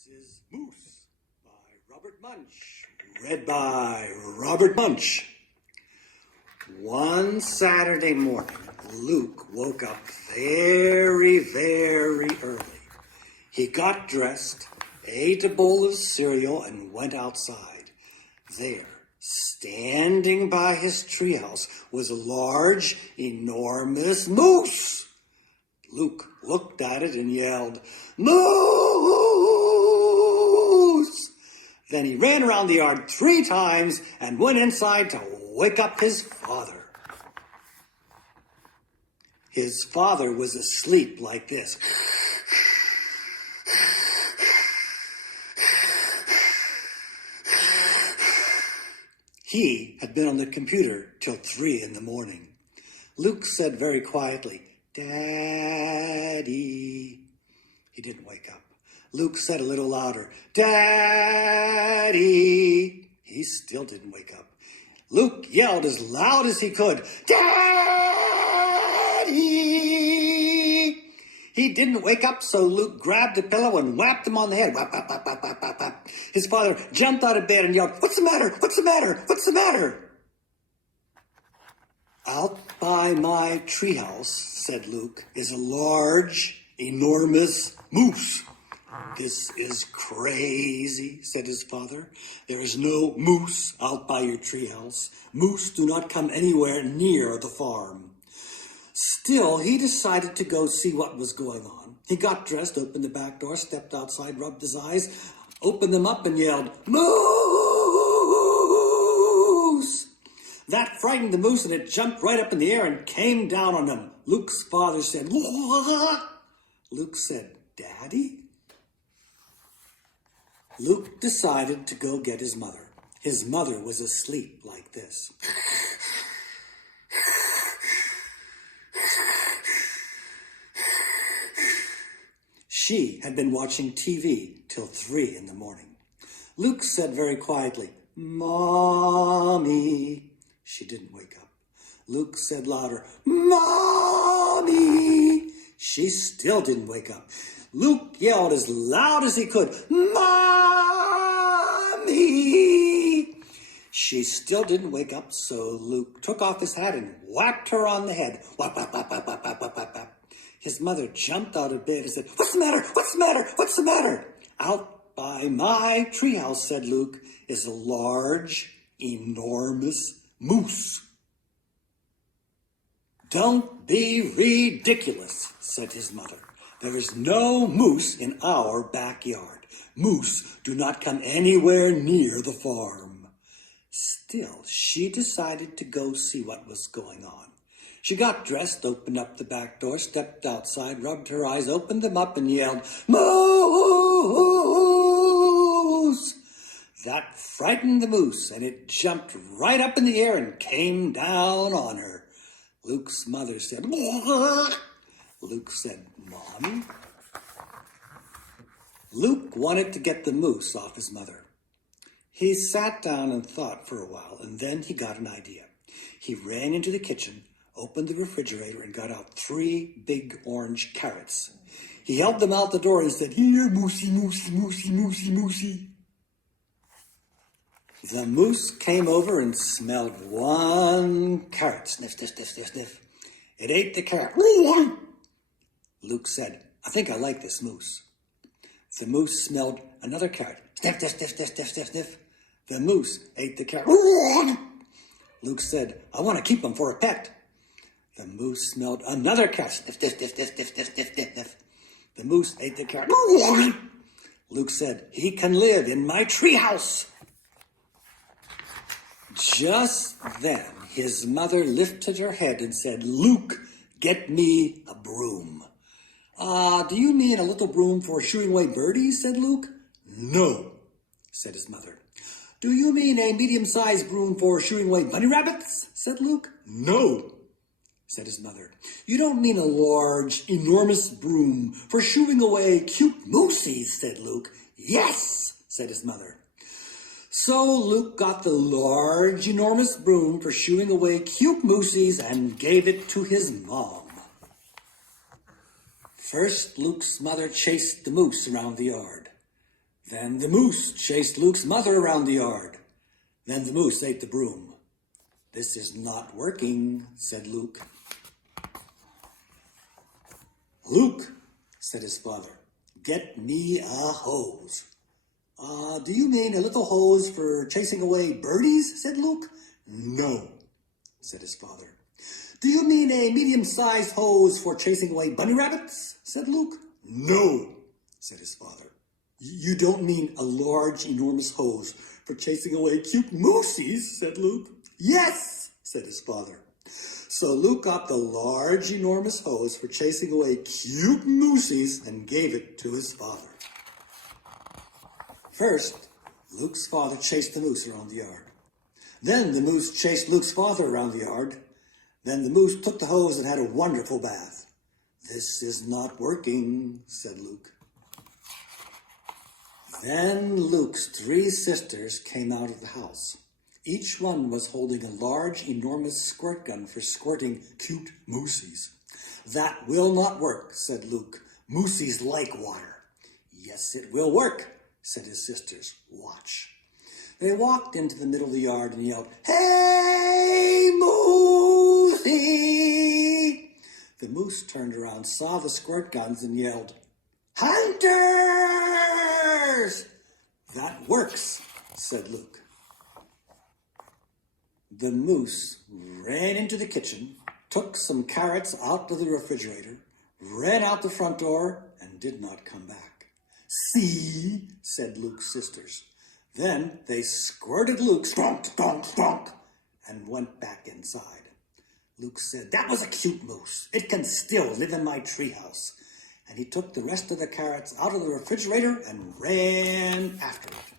Ch6 Moose by Robert Munsch. Read by Robert Munsch. One Saturday morning, Luke woke up very, very early. He got dressed, ate a bowl of cereal, and went outside. There, standing by his treehouse, was a large, enormous moose. Luke looked at it and yelled, "Moose!" Then he ran around the yard 3 times and went inside to wake up his father. His father was asleep like this. He had been on the computer till 3 in the morning. Luke said very quietly, "Daddy." He didn't wake up. Luke said a little louder, "Daddy." He still didn't wake up. Luke yelled as loud as he could, "Daddy!" He didn't wake up, so Luke grabbed a pillow and whapped him on the head. Whap, whap, whap, whap, whap, whap, whap. His father jumped out of bed and yelled, "What's the matter? What's the matter? What's the matter?" "Out by my treehouse," said Luke, "is a large, enormous moose." "This is crazy," said his father. "There is no moose out by your treehouse. Moose do not come anywhere near the farm." Still, he decided to go see what was going on. He got dressed, opened the back door, stepped outside, rubbed his eyes, opened them up, and yelled, "Moose!" That frightened the moose, and it jumped right up in the air and came down on him. Luke's father said, "What?" Luke said, "Daddy?" Luke decided to go get his mother. His mother was asleep like this. She had been watching TV till 3 in the morning. Luke said very quietly, "Mommy." She didn't wake up. Luke said louder, "Mommy." She still didn't wake up. Luke yelled as loud as he could, "Mommy!" She still didn't wake up, so Luke took off his hat and whacked her on the head. Whap, whap, whap, whap, whap, whap, whap, whap. His mother jumped out of bed and said, "What's the matter? What's the matter? What's the matter?" "Out by my treehouse," said Luke, "is a large, enormous moose." "Don't be ridiculous," said his mother. "There is no moose in our backyard. Moose do not come anywhere near the farm." Still, she decided to go see what was going on. She got dressed, opened up the back door, stepped outside, rubbed her eyes, opened them up, and yelled, "Moose!" That frightened the moose, and it jumped right up in the air and came down on her. Luke's mother said, "What?" Luke said, "Mommy?" Luke wanted to get the moose off his mother. He sat down and thought for a while, and then he got an idea. He ran into the kitchen, opened the refrigerator, and got out 3 big orange carrots. He held them out the door and said, "Here, Moosey, Moosey, Moosey, Moosey, Moosey." The moose came over and smelled 1 carrot. Sniff, sniff, sniff, sniff, sniff. It ate the carrot. Luke said, "I think I like this moose." The moose smelled another carrot. Sniff, sniff, sniff, sniff, sniff, sniff, sniff. The moose ate the carrot. Luke said, "I want to keep him for a pet." The moose smelled another carrot. Sniff, sniff, sniff, sniff, sniff, sniff, sniff, sniff, sniff. The moose ate the carrot. Luke said, "He can live in my treehouse." Just then, his mother lifted her head and said, "Luke, get me a broom." Do you mean a little broom for shooing away birdies?" said Luke. "No," said his mother. "Do you mean a medium-sized broom for shooing away bunny rabbits?" said Luke. "No," said his mother. "You don't mean a large, enormous broom for shooing away cute moosies?" said Luke. "Yes," said his mother. So Luke got the large, enormous broom for shooing away cute moosies and gave it to his mom. First, Luke's mother chased the moose around the yard. Then the moose chased Luke's mother around the yard. Then the moose ate the broom. "This is not working," said Luke. "Luke," said his father, "get me a hose." Do you mean a little hose for chasing away birdies?" said Luke. "No," said his father. "Do you mean a medium-sized hose for chasing away bunny rabbits?" said Luke. "No," said his father. "You don't mean a large, enormous hose for chasing away cute moosies?" said Luke. "Yes," said his father. So Luke got the large, enormous hose for chasing away cute moosies and gave it to his father. First, Luke's father chased the moose around the yard. Then the moose chased Luke's father around the yard. Then the moose took the hose and had a wonderful bath. "This is not working," said Luke. Then Luke's 3 sisters came out of the house. Each one was holding a large, enormous squirt gun for squirting cute moosies. "That will not work," said Luke. "Moosies like water." "Yes, it will work," said his sisters. "Watch." They walked into the middle of the yard and yelled, "Hey, Moosie!" The moose turned around, saw the squirt guns, and yelled, "Hunters!" "That works," said Luke. The moose ran into the kitchen, took some carrots out of the refrigerator, ran out the front door, and did not come back. "See," said Luke's sisters. Then they squirted Luke, stonk, stonk, stonk, and went back inside. Luke said, "That was a cute moose. It can still live in my treehouse." And he took the rest of the carrots out of the refrigerator and ran after it.